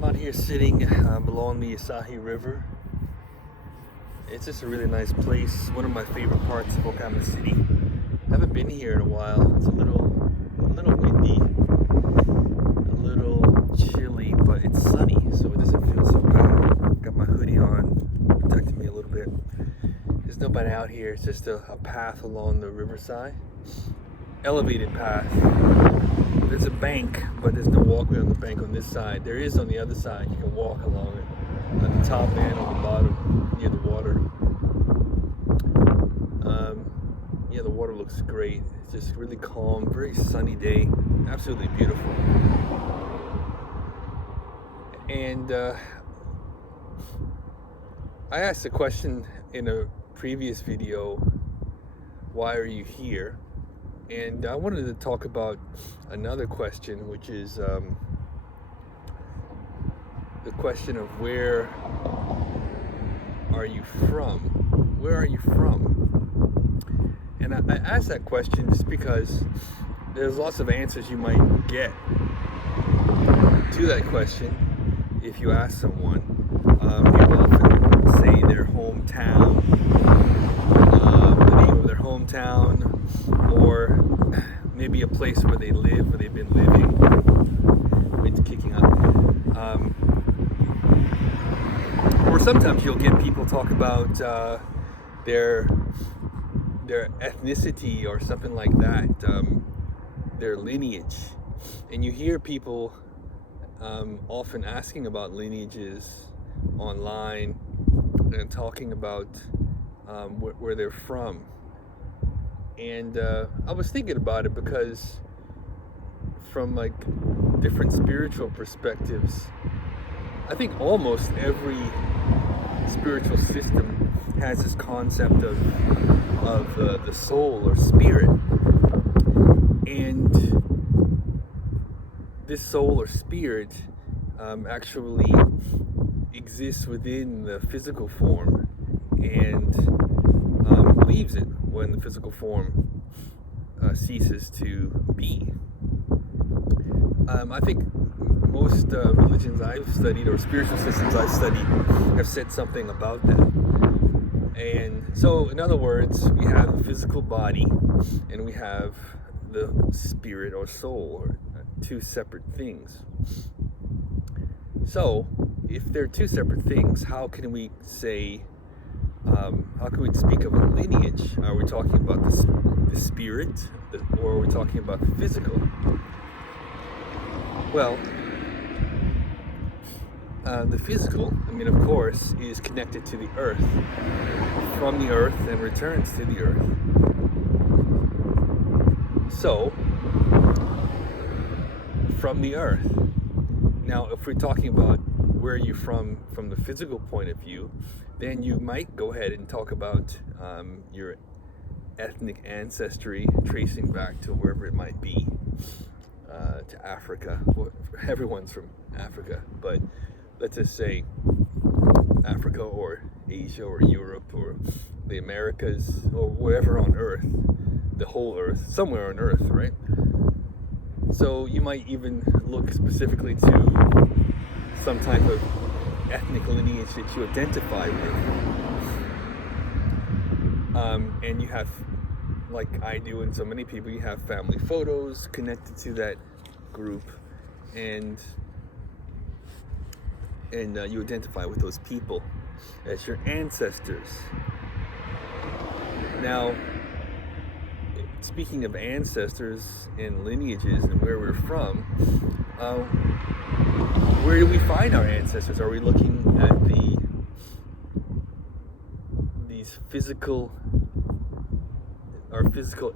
I'm out here sitting along the Asahi River. It's just a really nice place. One of my favorite parts of Oklahoma City. I haven't been here in a while. It's a little windy, a little chilly, but it's sunny, so it doesn't feel so bad. Got my hoodie on, protecting me a little bit. There's nobody out here. It's just a path along the riverside. Elevated path. There's a bank, but there's no walkway on the bank on this side. There is on the other side. You can walk along it. At the top and on the bottom, near the water. Yeah, the water looks great. It's just really calm, very sunny day. Absolutely beautiful. And I asked a question in a previous video, why are you here? And I wanted to talk about another question, which is the question of where are you from? Where are you from? And I asked that question just because there's lots of answers you might get to that question if you ask someone. People often say their hometown, the name of their hometown, or maybe a place where they live, where they've been living. Wind's kicking up. Or sometimes you'll get people talk about their ethnicity or something like that, their lineage. And you hear people often asking about lineages online and talking about where they're from. And I was thinking about it because from like different spiritual perspectives, I think almost every spiritual system has this concept of the soul or spirit. And this soul or spirit actually exists within the physical form and leaves it when the physical form ceases to be. I think most religions I've studied or spiritual systems I've studied have said something about that. And so, in other words, we have the physical body and we have the spirit or soul, or two separate things. So, if they're two separate things, how can we say, how can we speak of a lineage? Are we talking about the spirit, or are we talking about the physical? Well, the physical, of course, is connected to the earth, from the earth and returns to the earth. So, from the earth. Now, if we're talking about where you're from the physical point of view, then you might go ahead and talk about your ethnic ancestry, tracing back to wherever it might be, to Africa. Well, everyone's from Africa, but let's just say Africa or Asia or Europe or the Americas or wherever on Earth, the whole Earth, somewhere on Earth, right? So you might even look specifically to some type of ethnic lineage that you identify with. And you have, like I do and so many people, you have family photos connected to that group, and you identify with those people as your ancestors. Now, speaking of ancestors and lineages and where we're from, where do we find our ancestors? Are we looking at these physical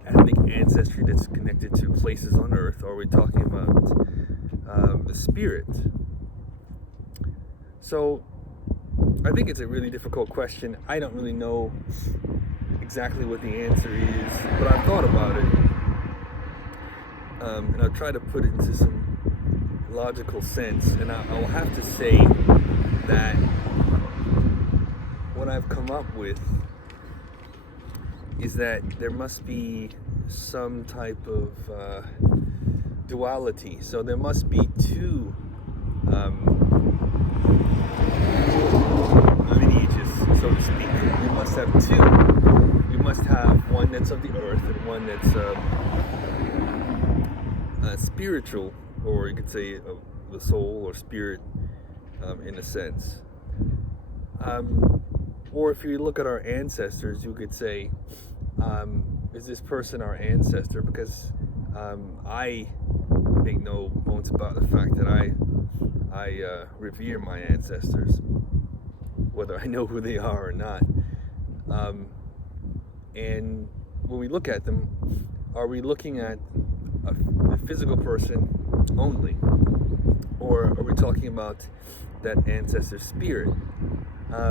ethnic ancestry that's connected to places on Earth, or are we talking about the spirit? So I think it's a really difficult question. I don't really know exactly what the answer is, but I've thought about it, and I'll try to put it into some logical sense. And I'll have to say that what I've come up with is that there must be some type of duality. So there must be two must have two. You must have one that's of the earth and one that's spiritual, or you could say the soul or spirit, in a sense. Or if you look at our ancestors, you could say, is this person our ancestor? Because I make no bones about the fact that I revere my ancestors, whether I know who they are or not. And when we look at them, are we looking at the physical person only? Or are we talking about that ancestor spirit?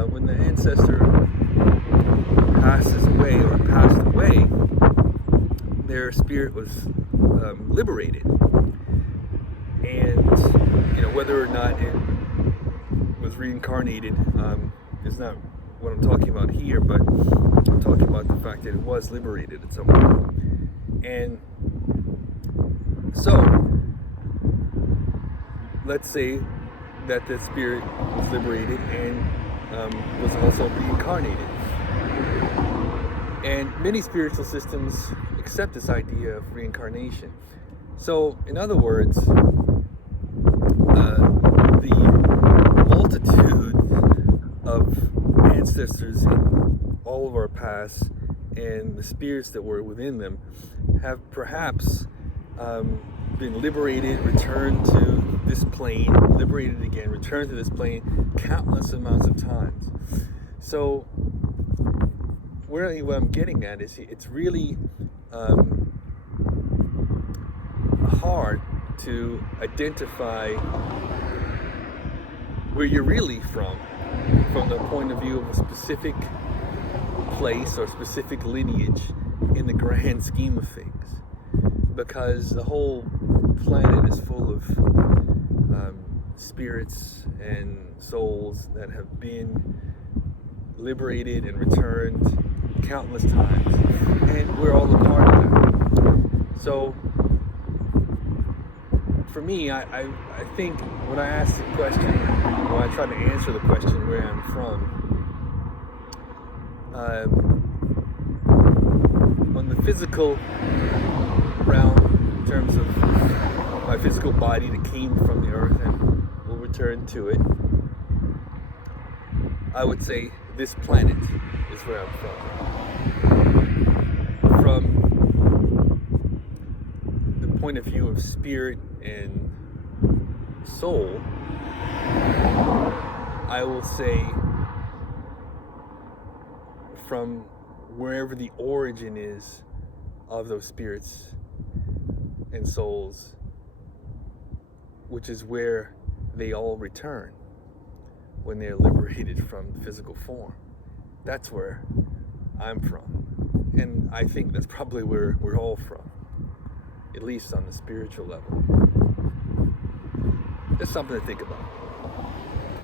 When the ancestor passes away or passed away, their spirit was liberated. And whether or not it was reincarnated is not what I'm talking about here, but I'm talking about the fact that it was liberated at some point. And so, let's say that the spirit was liberated and was also reincarnated. And many spiritual systems accept this idea of reincarnation. So, in other words, the multitude of ancestors in all of our past and the spirits that were within them have perhaps been liberated, returned to this plane, liberated again, returned to this plane countless amounts of times. So what I'm getting at is it's really hard to identify where you're really from the point of view of a specific place or specific lineage in the grand scheme of things, because the whole planet is full of spirits and souls that have been liberated and returned countless times, and we're all a part of that. So for me, I think when I ask the question, when I try to answer the question where I'm from, on the physical realm, in terms of my physical body that came from the earth and will return to it, I would say this planet is where I'm from. From the point of view of spirit and soul, I will say from wherever the origin is of those spirits and souls, which is where they all return when they're liberated from physical form. That's where I'm from. And I think that's probably where we're all from, at least on the spiritual level. Just something to think about.